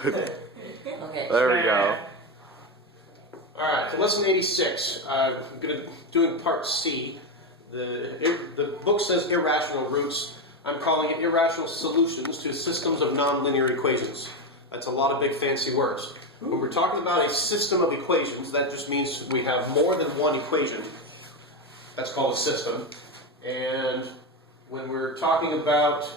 Okay. There we go. Alright, so lesson 86. I'm doing part C. The book says irrational roots. I'm calling it irrational solutions to systems of nonlinear equations. That's a lot of big fancy words. When we're talking about a system of equations, that just means we have more than one equation. That's called a system. And when we're talking about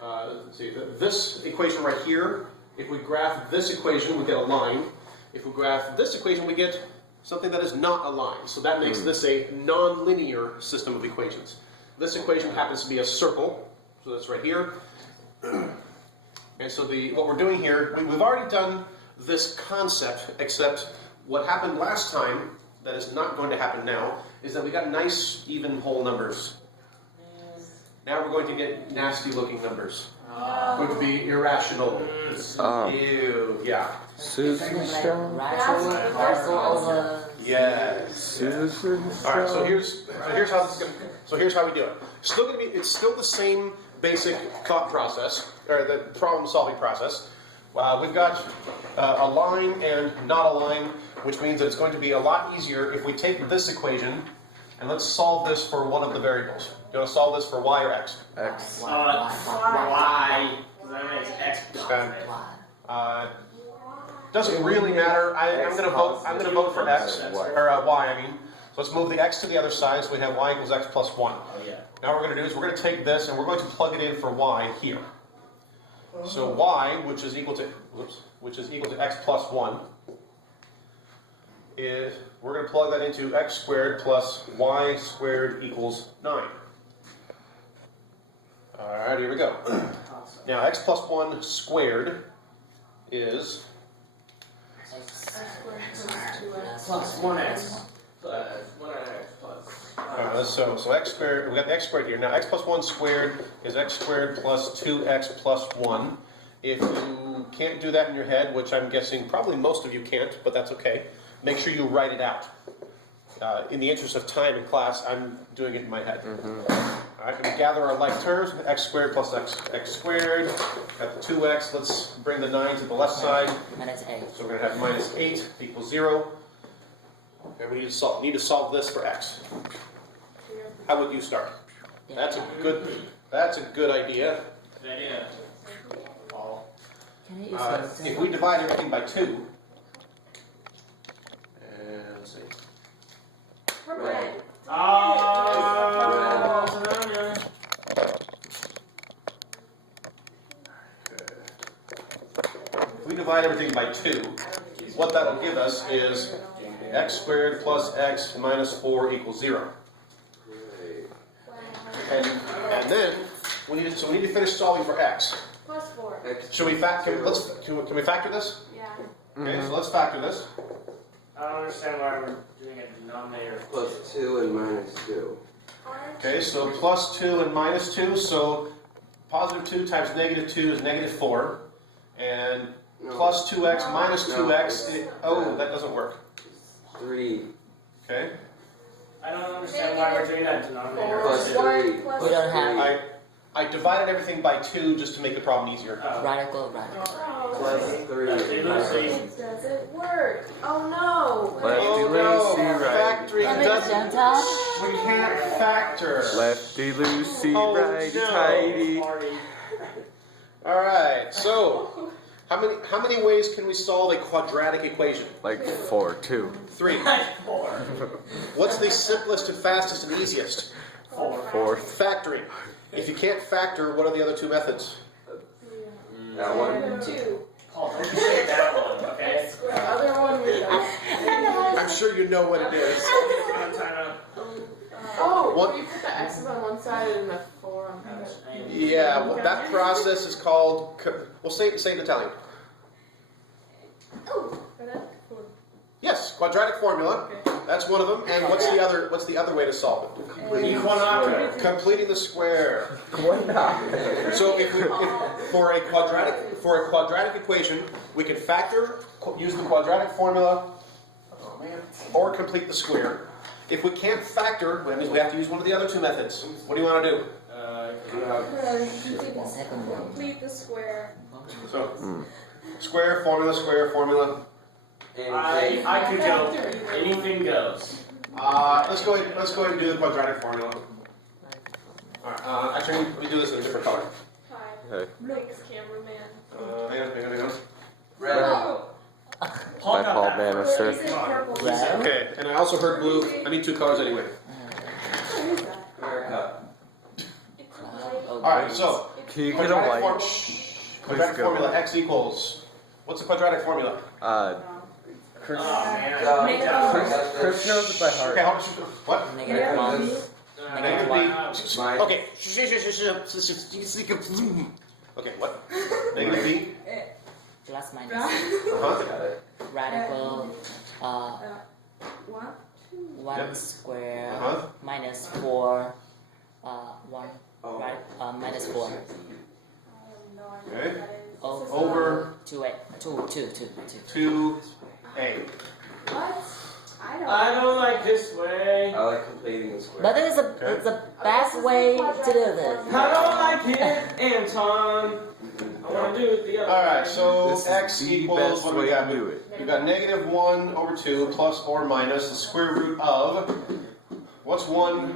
let's see, this equation right here, if we graph this equation, we get a line. If we graph this equation, we get something that is not a line. So that makes this a nonlinear system of equations. This equation happens to be a circle, so that's right here. And so what we're doing here, we've already done this concept, except what happened last time, that is not going to happen now, is that we got nice, even whole numbers. Now we're going to get nasty looking numbers. Going to be irrational. Ew, yeah. Susan Stone. Yes. Susan Stone. All right. So here's how this is going. So here's how we do it. It's still the same basic thought process, or the problem-solving process. We've got a line and not a line, which means that it's going to be a lot easier if we take this equation and let's solve this for one of the variables. You want to solve this for y or x? X. Y. Because that makes x plus Okay. Doesn't really matter. I'm going to vote. I'm going to vote for x or y. I mean, so let's move the x to the other side. So we have y equals x plus 1. Oh, yeah. Now what we're going to do is we're going to take this and we're going to plug it in for y here. So y, which is equal to x plus 1, is we're going to plug that into x squared plus y squared equals 9. All right, here we go. Now x plus 1 squared is Plus 1x. so x squared. We got the x squared here. Now x plus 1 squared is x squared plus 2x plus 1. If you can't do that in your head, which I'm guessing probably most of you can't, but that's okay, make sure you write it out. In the interest of time in class, I'm doing it in my head. All right, we gather our like terms. X squared plus x squared. Got the 2x. Let's bring the 9 to the left side. Minus 8. So we're going to have minus 8 equals 0. And we need to solve this for x. How would you start? That's a good idea. Good idea. Can I use If we divide everything by 2, and let's see. Right. If we divide everything by 2, what that will give us is x squared plus x minus 4 equals 0. And then we need to finish solving for x. Plus 4. Should we can we factor this? Yeah. Okay, so let's factor this. I don't understand why we're doing a denominator. Plus 2 and minus 2. Okay, so plus 2 and minus 2, so positive 2 times negative 2 is negative 4. And plus 2x minus 2x, that doesn't work. 3. Okay. I don't understand why we're doing that denominator. Plus 3. We don't have I divided everything by 2 just to make the problem easier. radical. Plus 3. Doesn't work. Oh no. Lefty Lucy, righty. Factoring doesn't. We can't factor. Lefty Lucy, Oh, righty no. tighty. All right. So, how many ways can we solve a quadratic equation? Like 4, 2. 3. What's the simplest and fastest and easiest? 4. Factoring. If you can't factor, what are the other 2 methods? That one. 2. Paul, don't you say that one, okay? The other one we don't. I'm sure you know what it is. Oh, What? you put the x's on one side and the 4 on the other. Yeah, well, that process is called. Well, say it in Italian. Oh, quadratic formula. Yes, quadratic formula. Okay. That's one of them. And what's the other way to solve it? Equinox. Completing the square. So if for a quadratic equation, we can factor, use the quadratic formula, or complete the square. If we can't factor, that means we have to use one of the other 2 methods. What do you want to do? The second one. Complete the square. So Square formula. And I could go. Anything goes. Let's go ahead and do the quadratic formula. Alright, actually, let me do this in a different color. Hi. Okay. Thanks, cameraman. Hang on. red. By Paul Bannister. Is it purple? Red. Okay, and I also heard blue. I need 2 colors anyway. What is that? America. It's white. Alright, so Can you get a light? quadratic go. formula x equals. What's the quadratic formula? Chris, Chris knows it by heart. Okay, what? Negative one. Negative b. Minus. Okay. Okay, what? Negative b. Plus minus Huh? Got it. radical One. 1 square Uh-huh. minus 4 1 Oh. minus 4 Okay. over 2 2a. What? I don't like this way. I like completing the square. But it's the best way to do this. I don't like it, Anton. I want to do it the other way. Alright, so This is x the equals, best what do we way got? to do it. We've got negative 1 over 2 plus or minus the square root of, what's 1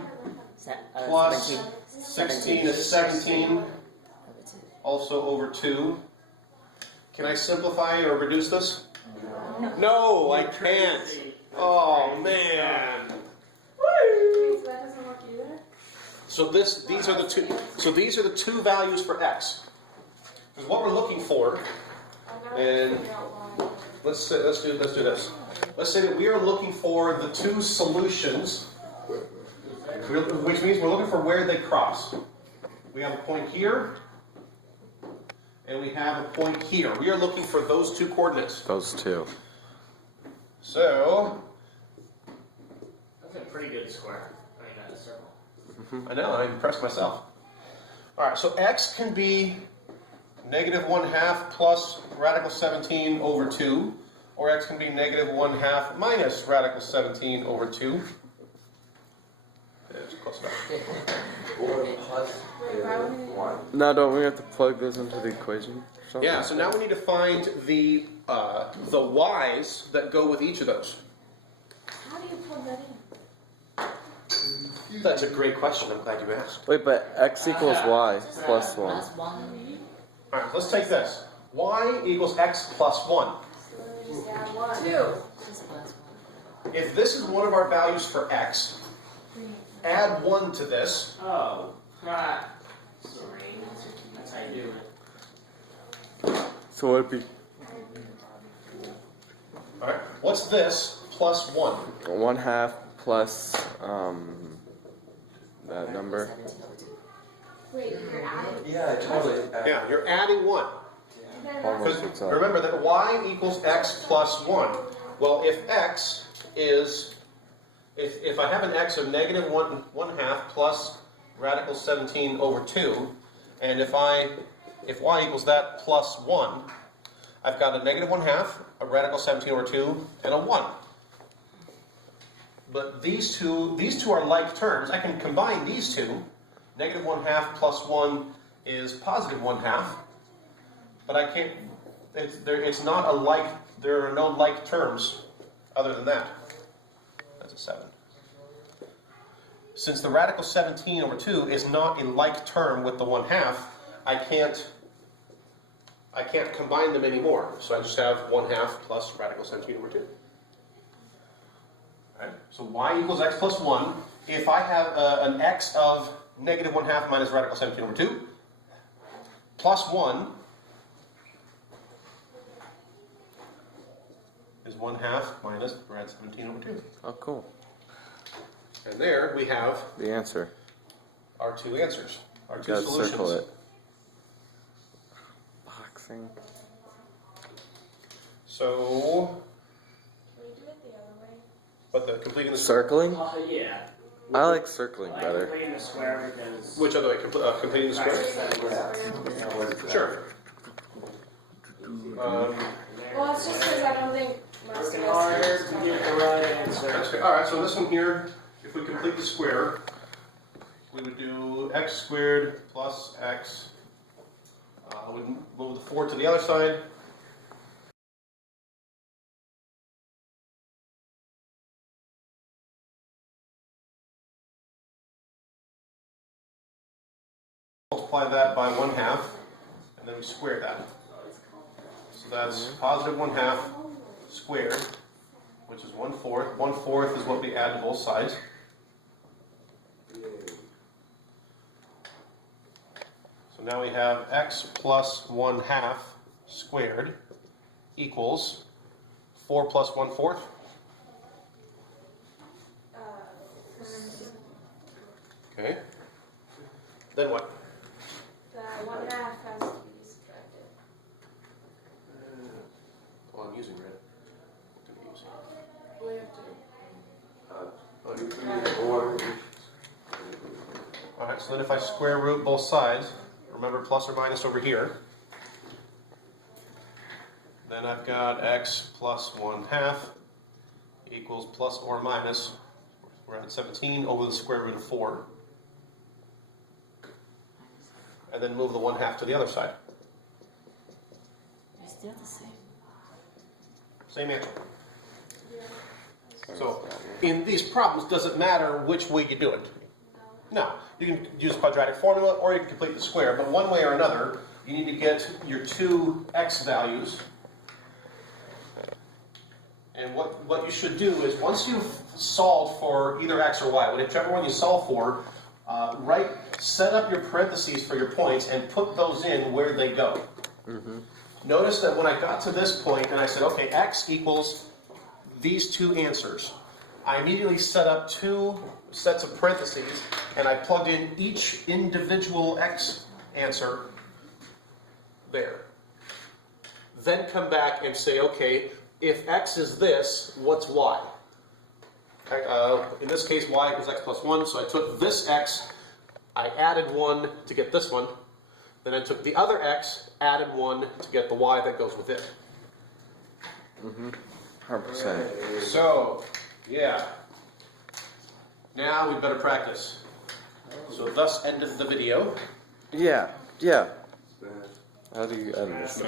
plus 17 16 is 17, over 2. also over 2. Can I simplify or reduce this? No, I can't. Oh man. Wait, so that doesn't work either? So these are the two values for x. Because what we're looking for, I'm gonna And- figure out why. let's do this. Let's say that we are looking for the two solutions, which means we're looking for where they cross. We have a point here, and we have a point here. We are looking for those two coordinates. Those two. So, That's a pretty good square. I mean, that's a circle. I know, I impressed myself. Alright, so x can be negative 1/2 plus radical 17 over 2, or x can be negative 1/2 minus radical 17 over 2. Yeah, it's close enough. 4 plus Wait, why would is we- 1. Now, don't we have to plug this into the equation? Or something? Yeah, so now we need to find the y's that go with each of those. How do you plug that in? That's a great question. I'm glad you asked. Wait, but x equals y plus 1. Plus 1 All right, let's take this. Y equals x plus 1. So then we just add one. Two. is plus 1. If this is one of our values for x, add 1 to this. Oh, right. Sorry. That's how you do it. So it'd be All right, what's this plus 1? 1/2 plus that number. 17 over 2. Wait, you're adding. Yeah, totally. Yeah, you're adding 1. Then Almost Because itself. remember that y equals x plus 1. Well, if x is, if I have an x of negative 1/2 plus radical 17 over 2, and if y equals that plus 1, I've got a negative 1/2, a radical 17 over 2, and a 1. But these two are like terms. I can combine these two. Negative 1/2 plus 1 is positive 1/2. But I can't, it's not a like, there are no like terms other than that. That's a 7. Since the radical 17 over 2 is not a like term with the 1/2, I can't combine them anymore. So I just have 1/2 plus radical 17 over 2. Right? So y equals x plus 1. If I have an x of negative 1/2 minus radical 17 over 2, plus 1 is 1/2 minus rad 17 over 2. Oh, cool. And there we have The answer. our two answers, our two Gotta solutions. circle it. Boxing. So, Can we do it the other way? but the completing the Circling? Yeah. I like circling I like better. completing the square because. which other way? Completing the square? Practice that was- Yeah. Sure. Well, it's just because I don't think most Working of us. harder to get the right answer. That's good. All right. So this one here, if we complete the square, we would do x squared plus x. We'd move the 4 to the other side. multiply that by 1/2, and then we square that. So that's positive 1/2 squared, which is 1/4. 1/4 is what we add to both sides. So now we have x plus 1/2 squared equals 4 plus 1/4. Okay. Then what? The 1/2 has to be subtracted. Well, I'm using red. What do we have to do? We have to. Alright, so then if I square root both sides, remember plus or minus over here, then I've got x plus 1/2 equals plus or minus, we're at 17 over the square root of 4. And then move the 1/2 to the other side. It's still the same. Same answer. So, in these problems, does it matter which way you do it? No. You can use quadratic formula or you can complete the square, but one way or another, you need to get your two x values. And what you should do is, once you've solved for either x or y, whichever one you solve for, set up your parentheses for your points and put those in where they go. Notice that when I got to this point and I said, okay, x equals these two answers, I immediately set up two sets of parentheses and I plugged in each individual x answer there. Then come back and say, okay, if x is this, what's y? In this case, y equals x plus 1, so I took this x, I added 1 to get this one, then I took the other x, added 1 to get the y that goes with it. 100%. So, yeah. Now we better practice. So thus endeth the video. Yeah. How do you edit this?